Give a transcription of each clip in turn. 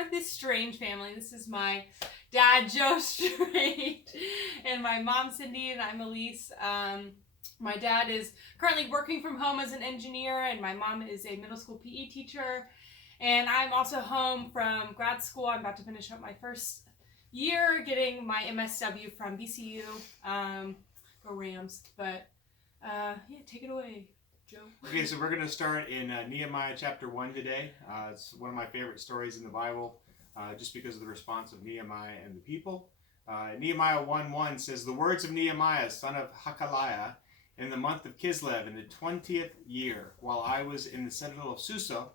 are the Strange family. This is my dad, Joe Strange, and my mom, Cindy, and I'm Elise. My dad is currently working from home as an engineer, and my mom is a middle school PE teacher. And I'm also home from grad school. I'm about to finish up my first year getting my MSW from BCU. Go Rams. But yeah, take it away, Joe. Okay, so we're going to start in Nehemiah chapter 1 today. It's one of my favorite stories in the Bible, just because of the response of Nehemiah and the people. Nehemiah 1:1 says, "The words of Nehemiah, son of Hakaliah, in the month of Kislev, in the 20th year, while I was in the citadel of Susa,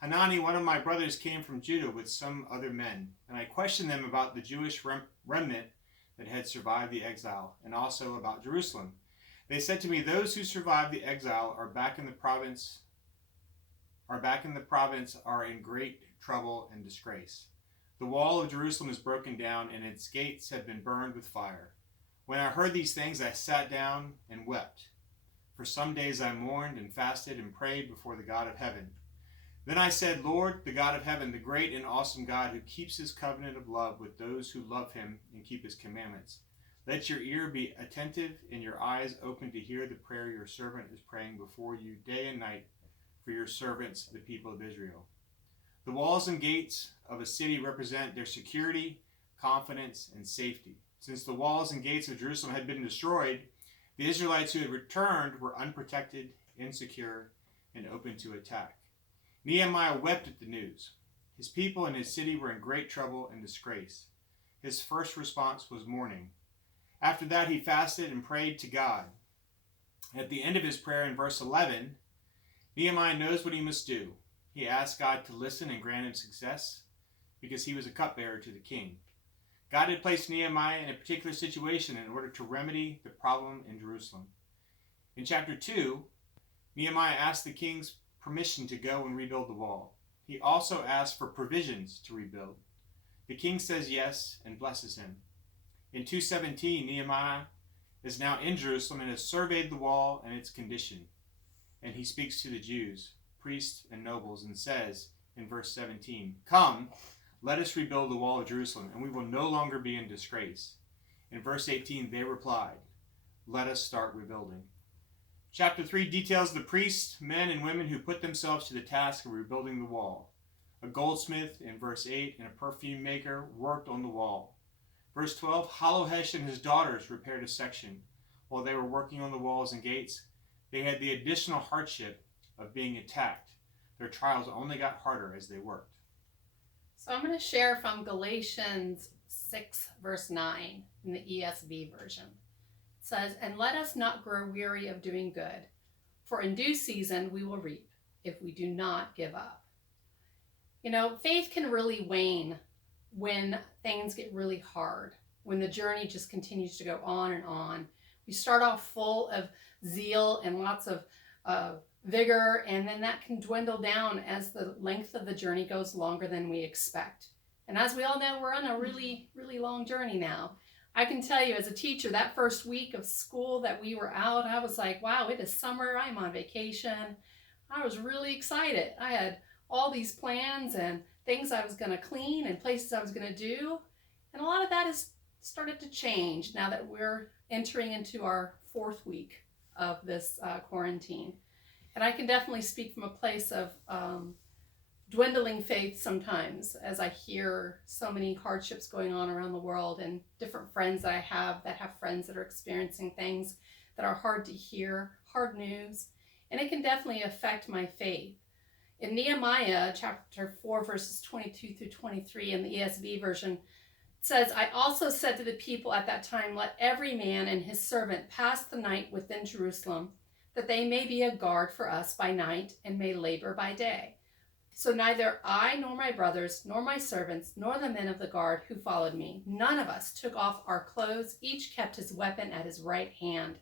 Hanani, one of my brothers, came from Judah with some other men, and I questioned them about the Jewish remnant that had survived the exile, and also about Jerusalem. They said to me, 'Those who survived the exile are back in the province are in great trouble and disgrace. The wall of Jerusalem is broken down, and its gates have been burned with fire.' When I heard these things, I sat down and wept. For some days I mourned and fasted and prayed before the God of heaven. Then I said, 'Lord, the God of heaven, the great and awesome God who keeps his covenant of love with those who love him and keep his commandments, let your ear be attentive and your eyes open to hear the prayer your servant is praying before you day and night for your servants, the people of Israel.' The walls and gates of a city represent their security, confidence, and safety. Since the walls and gates of Jerusalem had been destroyed, the Israelites who had returned were unprotected, insecure, and open to attack. Nehemiah wept at the news. His people and his city were in great trouble and disgrace. His first response was mourning. After that, he fasted and prayed to God. At the end of his prayer in verse 11, Nehemiah knows what he must do. He asked God to listen and grant him success because he was a cupbearer to the king. God had placed Nehemiah in a particular situation in order to remedy the problem in Jerusalem. In chapter 2, Nehemiah asked the king's permission to go and rebuild the wall. He also asked for provisions to rebuild. The king says yes and blesses him. In 2:17, Nehemiah is now in Jerusalem and has surveyed the wall and its condition. And he speaks to the Jews, priests and nobles, and says in verse 17, 'Come, let us rebuild the wall of Jerusalem, and we will no longer be in disgrace.' In verse 18, they replied, 'Let us start rebuilding.'" Chapter 3 details the priests, men, and women who put themselves to the task of rebuilding the wall. A goldsmith, in verse 8, and a perfume maker worked on the wall. Verse 12, Halohesh and his daughters repaired a section. While they were working on the walls and gates, they had the additional hardship of being attacked. Their trials only got harder as they worked. So I'm going to share from Galatians 6, verse 9 in the ESV version. It says, "And let us not grow weary of doing good, for in due season we will reap, if we do not give up." You know, faith can really wane when things get really hard, when the journey just continues to go on and on. We start off full of zeal and lots of vigor, and then that can dwindle down as the length of the journey goes longer than we expect. And as we all know, we're on a really, really long journey now. I can tell you as a teacher, that first week of school that we were out, I was like, wow, it is summer, I'm on vacation. I was really excited. I had all these plans and things I was going to clean and places I was going to do. And a lot of that has started to change now that we're entering into our 4th week of this quarantine. And I can definitely speak from a place of dwindling faith sometimes as I hear so many hardships going on around the world, and different friends that I have that have friends that are experiencing things that are hard to hear, hard news, and it can definitely affect my faith. In Nehemiah chapter 4, verses 22 through 23 in the ESV version, it says, "I also said to the people at that time, let every man and his servant pass the night within Jerusalem, that they may be a guard for us by night and may labor by day. So neither I nor my brothers, nor my servants, nor the men of the guard who followed me, none of us took off our clothes, each kept his weapon at his right hand."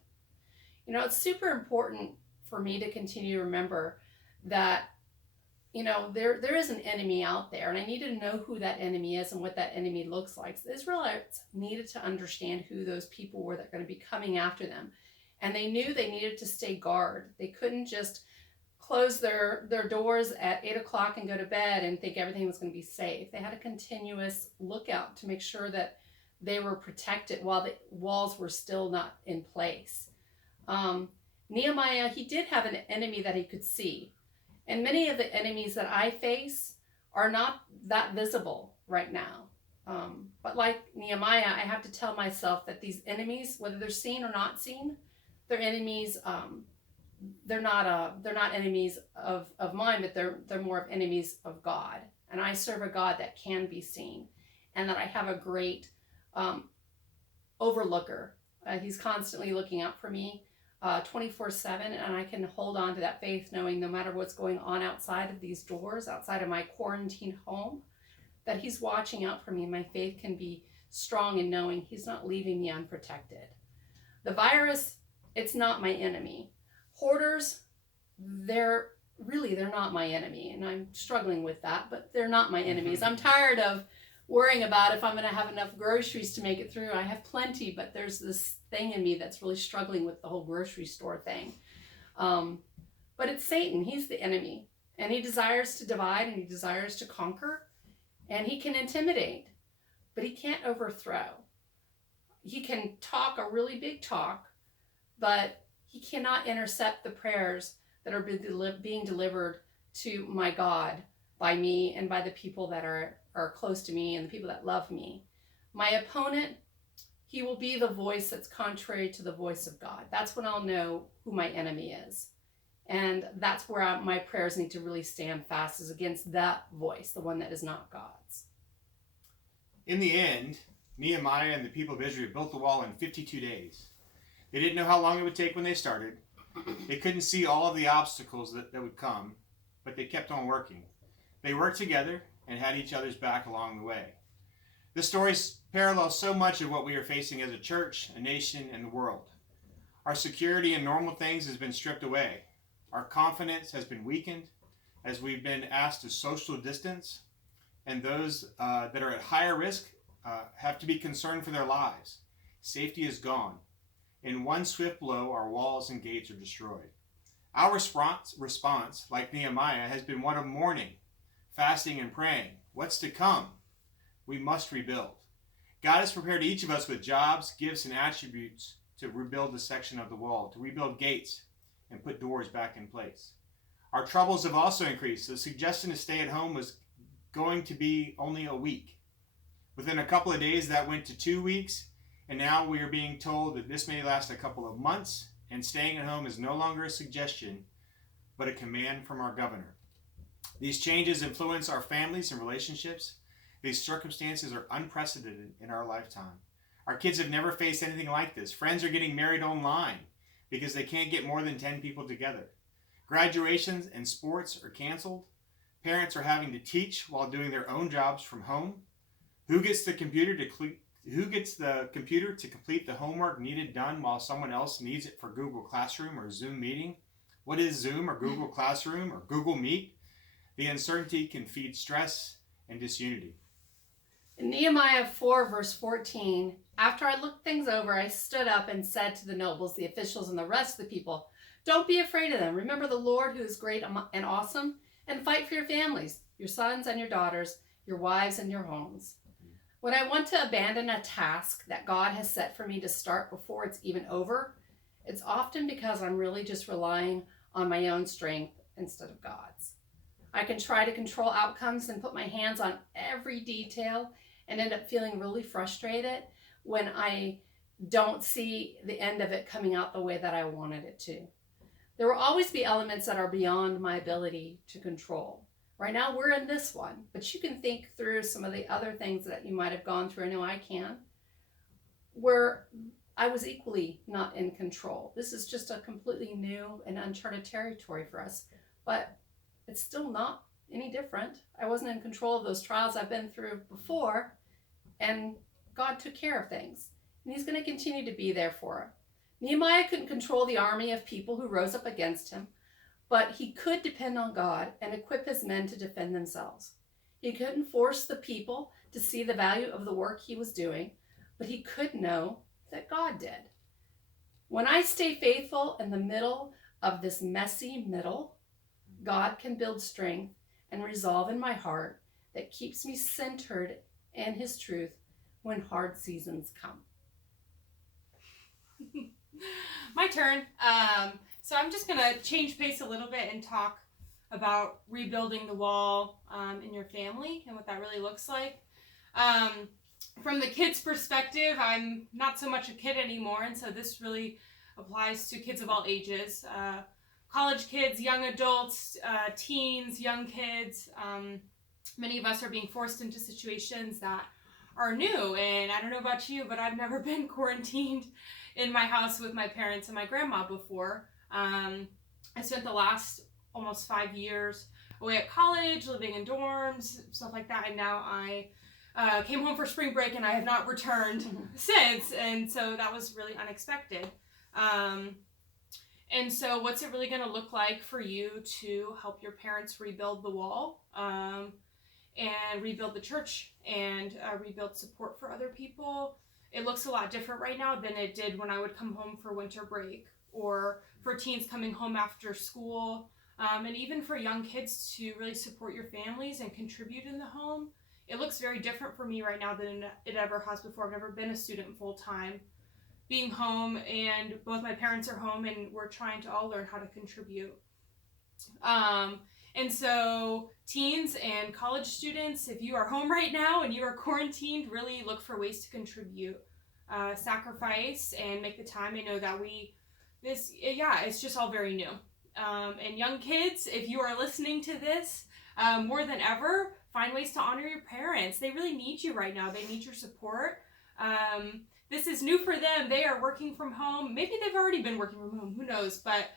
You know, it's super important for me to continue to remember that, you know, there is an enemy out there, and I need to know who that enemy is and what that enemy looks like. The Israelites needed to understand who those people were that are going to be coming after them. And they knew they needed to stay guard. They couldn't just close their doors at 8 o'clock and go to bed and think everything was going to be safe. They had a continuous lookout to make sure that they were protected while the walls were still not in place. Nehemiah, he did have an enemy that he could see. And many of the enemies that I face are not that visible right now. But like Nehemiah, I have to tell myself that these enemies, whether they're seen or not seen, they're enemies. They're not enemies of mine, but they're more of enemies of God. And I serve a God that can be seen, and that I have a great overlooker. He's constantly looking out for me 24/7, and I can hold on to that faith knowing no matter what's going on outside of these doors, outside of my quarantine home, that he's watching out for me. My faith can be strong in knowing he's not leaving me unprotected. The virus, it's not my enemy. Hoarders, they're not my enemy, and I'm struggling with that, but they're not my enemies. I'm tired of worrying about if I'm going to have enough groceries to make it through. I have plenty, but there's this thing in me that's really struggling with the whole grocery store thing. But it's Satan. He's the enemy, and he desires to divide, and he desires to conquer, and he can intimidate, but he can't overthrow. He can talk a really big talk, but he cannot intercept the prayers that are being delivered to my God by me and by the people that are close to me and the people that love me. My opponent, he will be the voice that's contrary to the voice of God. That's when I'll know who my enemy is. And that's where my prayers need to really stand fast, is against that voice, the one that is not God's. In the end, Nehemiah and the people of Israel built the wall in 52 days. They didn't know how long it would take when they started. They couldn't see all of the obstacles that would come, but they kept on working. They worked together and had each other's back along the way. This story parallels so much of what we are facing as a church, a nation, and the world. Our security in normal things has been stripped away. Our confidence has been weakened as we've been asked to social distance, and those that are at higher risk have to be concerned for their lives. Safety is gone. In one swift blow, our walls and gates are destroyed. Our response, like Nehemiah, has been one of mourning, fasting, and praying. What's to come? We must rebuild. God has prepared each of us with jobs, gifts, and attributes to rebuild a section of the wall, to rebuild gates, and put doors back in place. Our troubles have also increased. The suggestion to stay at home was going to be only a week. Within a couple of days, that went to 2 weeks. And now we are being told that this may last a couple of months, and staying at home is no longer a suggestion, but a command from our governor. These changes influence our families and relationships. These circumstances are unprecedented in our lifetime. Our kids have never faced anything like this. Friends are getting married online because they can't get more than 10 people together. Graduations and sports are canceled. Parents are having to teach while doing their own jobs from home. Who gets the computer to complete the homework needed done while someone else needs it for Google Classroom or Zoom meeting? What is Zoom or Google Classroom or Google Meet? The uncertainty can feed stress and disunity. In Nehemiah 4, verse 14, after I looked things over, I stood up and said to the nobles, the officials, and the rest of the people, don't be afraid of them. Remember the Lord who is great and awesome, and fight for your families, your sons and your daughters, your wives and your homes. When I want to abandon a task that God has set for me to start before it's even over, it's often because I'm really just relying on my own strength instead of God's. I can try to control outcomes and put my hands on every detail and end up feeling really frustrated when I don't see the end of it coming out the way that I wanted it to. There will always be elements that are beyond my ability to control. Right now, we're in this one, but you can think through some of the other things that you might have gone through. I know I can, where I was equally not in control. This is just a completely new and uncharted territory for us, but it's still not any different. I wasn't in control of those trials I've been through before, and God took care of things, and he's going to continue to be there for him. Nehemiah couldn't control the army of people who rose up against him, but he could depend on God and equip his men to defend themselves. He couldn't force the people to see the value of the work he was doing, but he could know that God did. When I stay faithful in the middle of this messy middle, God can build strength and resolve in my heart that keeps me centered in his truth when hard seasons come. My turn. So I'm just going to change pace a little bit and talk about rebuilding the wall in your family and what that really looks like. From the kids' perspective, I'm not so much a kid anymore, and so this really applies to kids of all ages. College kids, young adults, teens, young kids. Many of us are being forced into situations that are new, and I don't know about you, but I've never been quarantined in my house with my parents and my grandma before. I spent the last almost 5 years away at college, living in dorms, stuff like that, and now I came home for spring break and I have not returned since, and so that was really unexpected. And so what's it really going to look like for you to help your parents rebuild the wall and rebuild the church and rebuild support for other people? It looks a lot different right now than it did when I would come home for winter break, or for teens coming home after school, and even for young kids to really support your families and contribute in the home. It looks very different for me right now than it ever has before. I've never been a student full-time. Being home, and both my parents are home, and we're trying to all learn how to contribute. And so teens and college students, if you are home right now and you are quarantined, really look for ways to contribute, sacrifice, and make the time. I know that it's just all very new. And young kids, if you are listening to this, more than ever, find ways to honor your parents. They really need you right now. They need your support. This is new for them. They are working from home. Maybe they've already been working from home. Who knows? But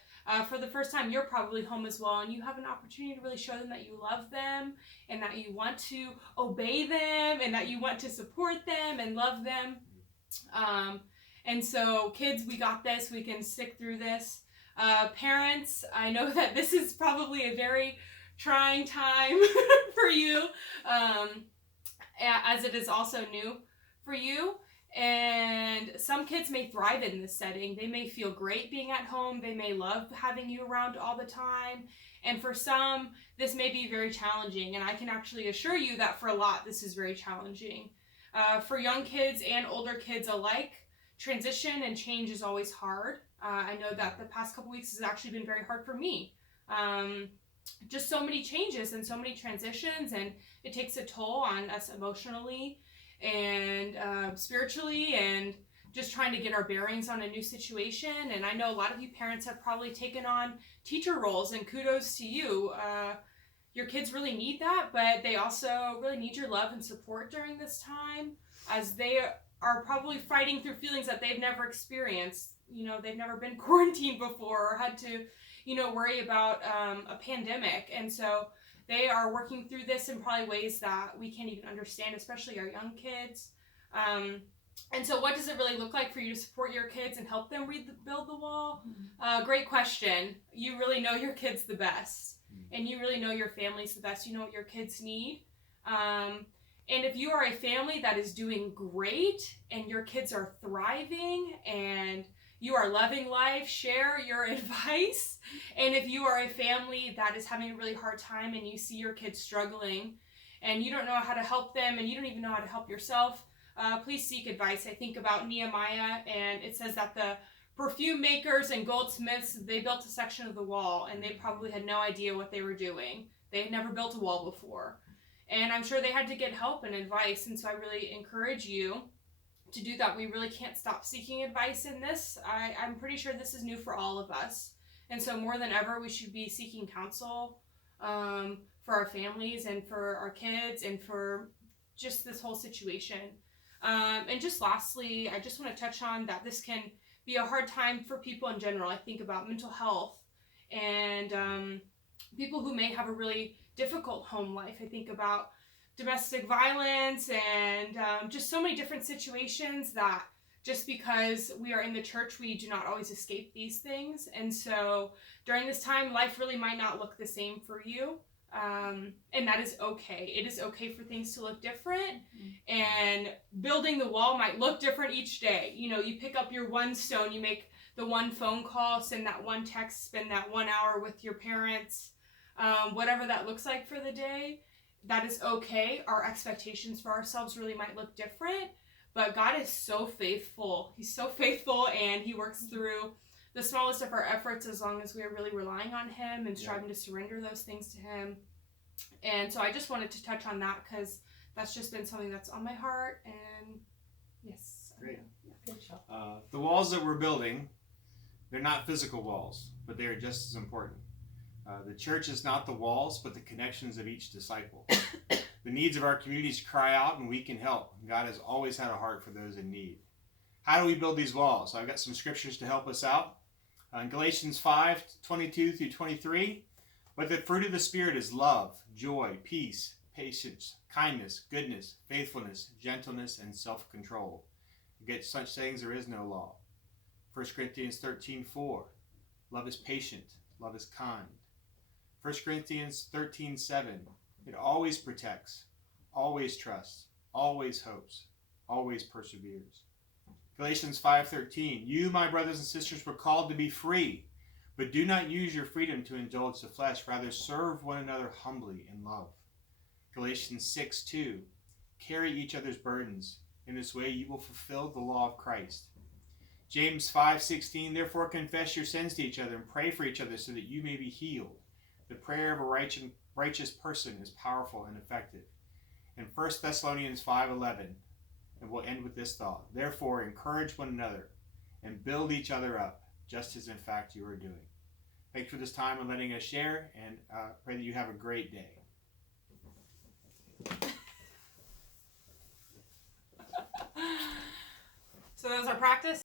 for the first time, you're probably home as well, and you have an opportunity to really show them that you love them and that you want to obey them and that you want to support them and love them. And so, kids, we got this. We can stick through this. Parents, I know that this is probably a very trying time for you, as it is also new for you. And some kids may thrive in this setting. They may feel great being at home. They may love having you around all the time. And for some, this may be very challenging. And I can actually assure you that for a lot, this is very challenging. For young kids and older kids alike, transition and change is always hard. I know that the past couple weeks has actually been very hard for me. Just so many changes and so many transitions, and it takes a toll on us emotionally and spiritually, and just trying to get our bearings on a new situation. And I know a lot of you parents have probably taken on teacher roles, and kudos to you. Your kids really need that, but they also really need your love and support during this time, as they are probably fighting through feelings that they've never experienced. You know, they've never been quarantined before or had to, worry about a pandemic. And so they are working through this in probably ways that we can't even understand, especially our young kids. And so what does it really look like for you to support your kids and help them rebuild the wall? Great question. You really know your kids the best, and you really know your families the best. You know what your kids need. And if you are a family that is doing great and your kids are thriving and you are loving life, share your advice. And if you are a family that is having a really hard time and you see your kids struggling and you don't know how to help them and you don't even know how to help yourself, please seek advice. I think about Nehemiah, and it says that the perfume makers and goldsmiths, they built a section of the wall, and they probably had no idea what they were doing. They had never built a wall before. And I'm sure they had to get help and advice, and so I really encourage you to do that. We really can't stop seeking advice in this. I'm pretty sure this is new for all of us. And so more than ever, we should be seeking counsel for our families and for our kids and for just this whole situation. And just lastly, I just want to touch on that this can be a hard time for people in general. I think about mental health and people who may have a really difficult home life. I think about domestic violence and just so many different situations that just because we are in the church, we do not always escape these things. And so during this time, life really might not look the same for you. And that is okay. It is okay for things to look different, and building the wall might look different each day. You pick up your one stone, you make the one phone call, send that one text, spend that 1 hour with your parents. whatever that looks like for the day, that is okay. Our expectations for ourselves really might look different, but God is so faithful. He's so faithful, and he works through the smallest of our efforts as long as we are really relying on him and striving to surrender those things to him. And so I just wanted to touch on that because that's just been something that's on my heart. And yes. Great. Good job. The walls that we're building, they're not physical walls, but they are just as important. The church is not the walls, but the connections of each disciple. The needs of our communities cry out, and we can help. God has always had a heart for those in need. How do we build these walls? I've got some scriptures to help us out. In Galatians 5:22-23, but the fruit of the Spirit is love, joy, peace, patience, kindness, goodness, faithfulness, gentleness, and self-control. Against such things there is no law. 1 Corinthians 13:4, love is patient, love is kind. 1 Corinthians 13:7, it always protects, always trusts, always hopes, always perseveres. Galatians 5:13, you, my brothers and sisters, were called to be free, but do not use your freedom to indulge the flesh. Rather, serve one another humbly in love. Galatians 6:2, carry each other's burdens. In this way you will fulfill the law of Christ. James 5:16, therefore confess your sins to each other and pray for each other so that you may be healed. The prayer of a righteous person is powerful and effective. And 1 Thessalonians 5:11, and we'll end with this thought. Therefore, encourage one another and build each other up, just as in fact you are doing. Thanks for this time and letting us share, and pray that you have a great day. So that was our practice.